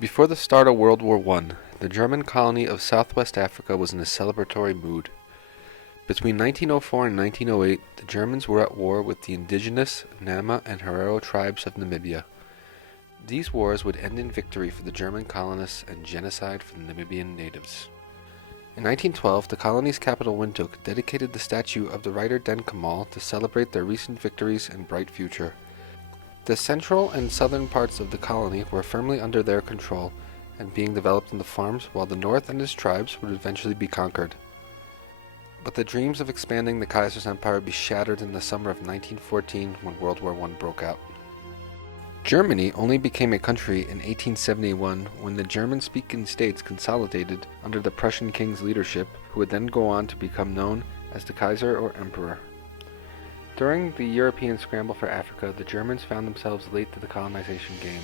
Before the start of World War I, the German colony of Southwest Africa was in a celebratory mood. Between 1904 and 1908, the Germans were at war with the indigenous Nama and Herero tribes of Namibia. These wars would end in victory for the German colonists and genocide for the Namibian natives. In 1912, the colony's capital Windhoek dedicated the statue of the writer Den Kamal to celebrate their recent victories and bright future. The central and southern parts of the colony were firmly under their control and being developed in the farms, while the north and its tribes would eventually be conquered. But the dreams of expanding the Kaiser's empire would be shattered in the summer of 1914 when World War I broke out. Germany only became a country in 1871 when the German-speaking states consolidated under the Prussian king's leadership, who would then go on to become known as the Kaiser or Emperor. During the European scramble for Africa, the Germans found themselves late to the colonization game,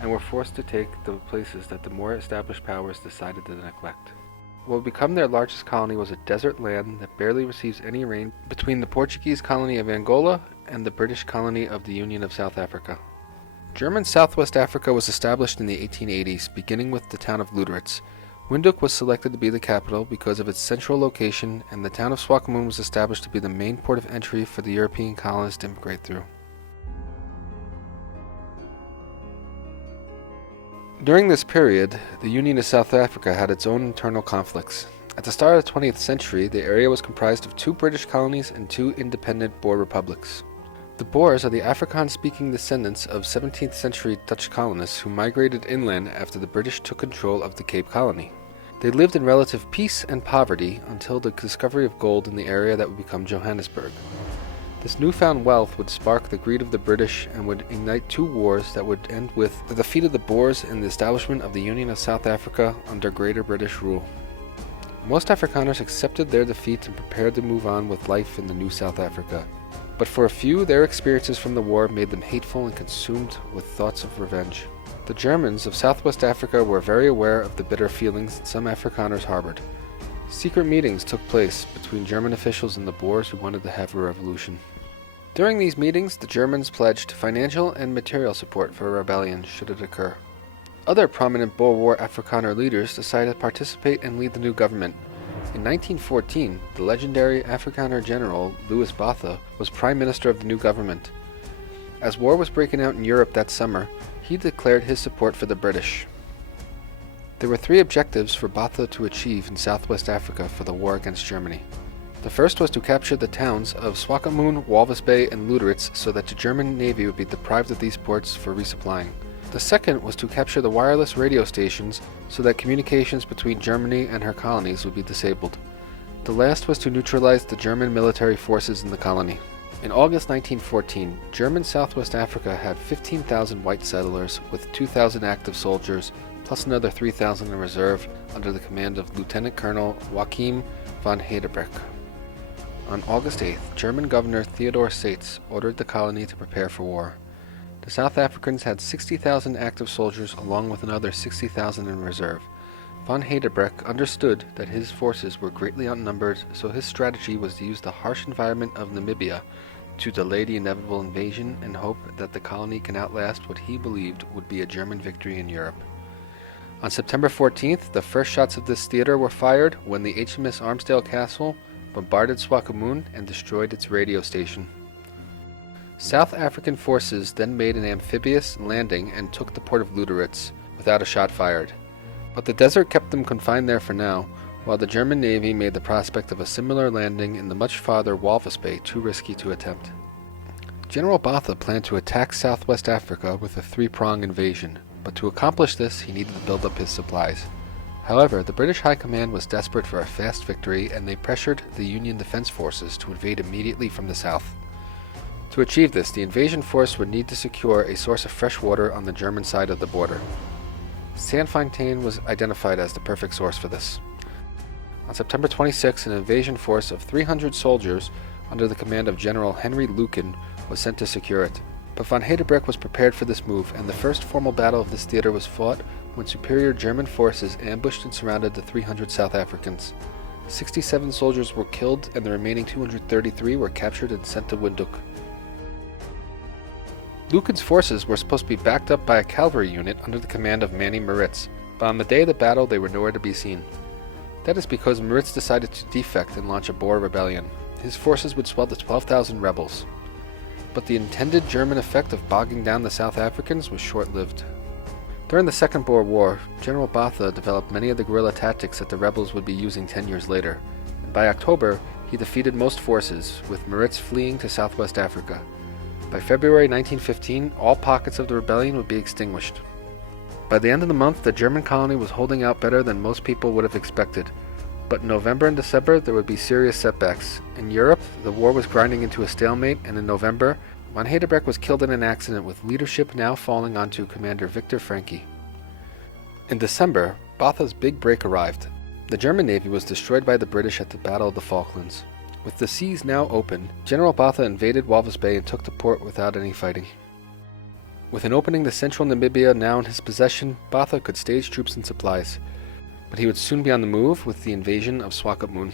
and were forced to take the places that the more established powers decided to neglect. What would become their largest colony was a desert land that barely receives any rain between the Portuguese colony of Angola and the British colony of the Union of South Africa. German Southwest Africa was established in the 1880s, beginning with the town of Lüderitz. Windhoek was selected to be the capital because of its central location, and the town of Swakopmund was established to be the main port of entry for the European colonists to immigrate through. During this period, the Union of South Africa had its own internal conflicts. At the start of the 20th century, the area was comprised of 2 British colonies and 2 independent Boer republics. The Boers are the Afrikaans-speaking descendants of 17th century Dutch colonists who migrated inland after the British took control of the Cape Colony. They lived in relative peace and poverty until the discovery of gold in the area that would become Johannesburg. This newfound wealth would spark the greed of the British and would ignite 2 wars that would end with the defeat of the Boers and the establishment of the Union of South Africa under Greater British rule. Most Afrikaners accepted their defeat and prepared to move on with life in the new South Africa. But for a few, their experiences from the war made them hateful and consumed with thoughts of revenge. The Germans of Southwest Africa were very aware of the bitter feelings that some Afrikaners harbored. Secret meetings took place between German officials and the Boers who wanted to have a revolution. During these meetings, the Germans pledged financial and material support for a rebellion should it occur. Other prominent Boer War Afrikaner leaders decided to participate and lead the new government. In 1914, the legendary Afrikaner general Louis Botha was prime minister of the new government. As war was breaking out in Europe that summer, he declared his support for the British. There were 3 objectives for Botha to achieve in Southwest Africa for the war against Germany. The first was to capture the towns of Swakopmund, Walvis Bay, and Lüderitz so that the German Navy would be deprived of these ports for resupplying. The second was to capture the wireless radio stations so that communications between Germany and her colonies would be disabled. The last was to neutralize the German military forces in the colony. In August 1914, German Southwest Africa had 15,000 white settlers with 2,000 active soldiers, plus another 3,000 in reserve under the command of Lieutenant Colonel Joachim von Heydebreck. On August 8th, German Governor Theodor Seitz ordered the colony to prepare for war. The South Africans had 60,000 active soldiers along with another 60,000 in reserve. Von Heydebreck understood that his forces were greatly outnumbered, so his strategy was to use the harsh environment of Namibia to delay the inevitable invasion and hope that the colony can outlast what he believed would be a German victory in Europe. On September 14th, the first shots of this theater were fired when the HMS Armsdale Castle bombarded Swakopmund and destroyed its radio station. South African forces then made an amphibious landing and took the port of Lüderitz without a shot fired. But the desert kept them confined there for now, while the German Navy made the prospect of a similar landing in the much farther Walvis Bay too risky to attempt. General Botha planned to attack Southwest Africa with a 3-pronged invasion, but to accomplish this he needed to build up his supplies. However, the British High Command was desperate for a fast victory and they pressured the Union Defense Forces to invade immediately from the south. To achieve this, the invasion force would need to secure a source of fresh water on the German side of the border. Sandfontein was identified as the perfect source for this. On September 26, an invasion force of 300 soldiers under the command of General Henry Lukin was sent to secure it. But von Heydebreck was prepared for this move, and the first formal battle of this theater was fought when superior German forces ambushed and surrounded the 300 South Africans. 67 soldiers were killed and the remaining 233 were captured and sent to Windhoek. Lucan's forces were supposed to be backed up by a cavalry unit under the command of Manny Maritz, but on the day of the battle they were nowhere to be seen. That is because Maritz decided to defect and launch a Boer rebellion. His forces would swell to 12,000 rebels. But the intended German effect of bogging down the South Africans was short-lived. During the Second Boer War, General Botha developed many of the guerrilla tactics that the rebels would be using 10 years later, and by October, he defeated most forces, with Maritz fleeing to Southwest Africa. By February 1915, all pockets of the rebellion would be extinguished. By the end of the month, the German colony was holding out better than most people would have expected. But in November and December, there would be serious setbacks. In Europe, the war was grinding into a stalemate, and in November, von Heydebrecht was killed in an accident, with leadership now falling onto Commander Victor Franke. In December, Botha's big break arrived. The German Navy was destroyed by the British at the Battle of the Falklands. With the seas now open, General Botha invaded Walvis Bay and took the port without any fighting. With an opening to central Namibia now in his possession, Botha could stage troops and supplies, but he would soon be on the move with the invasion of Swakopmund.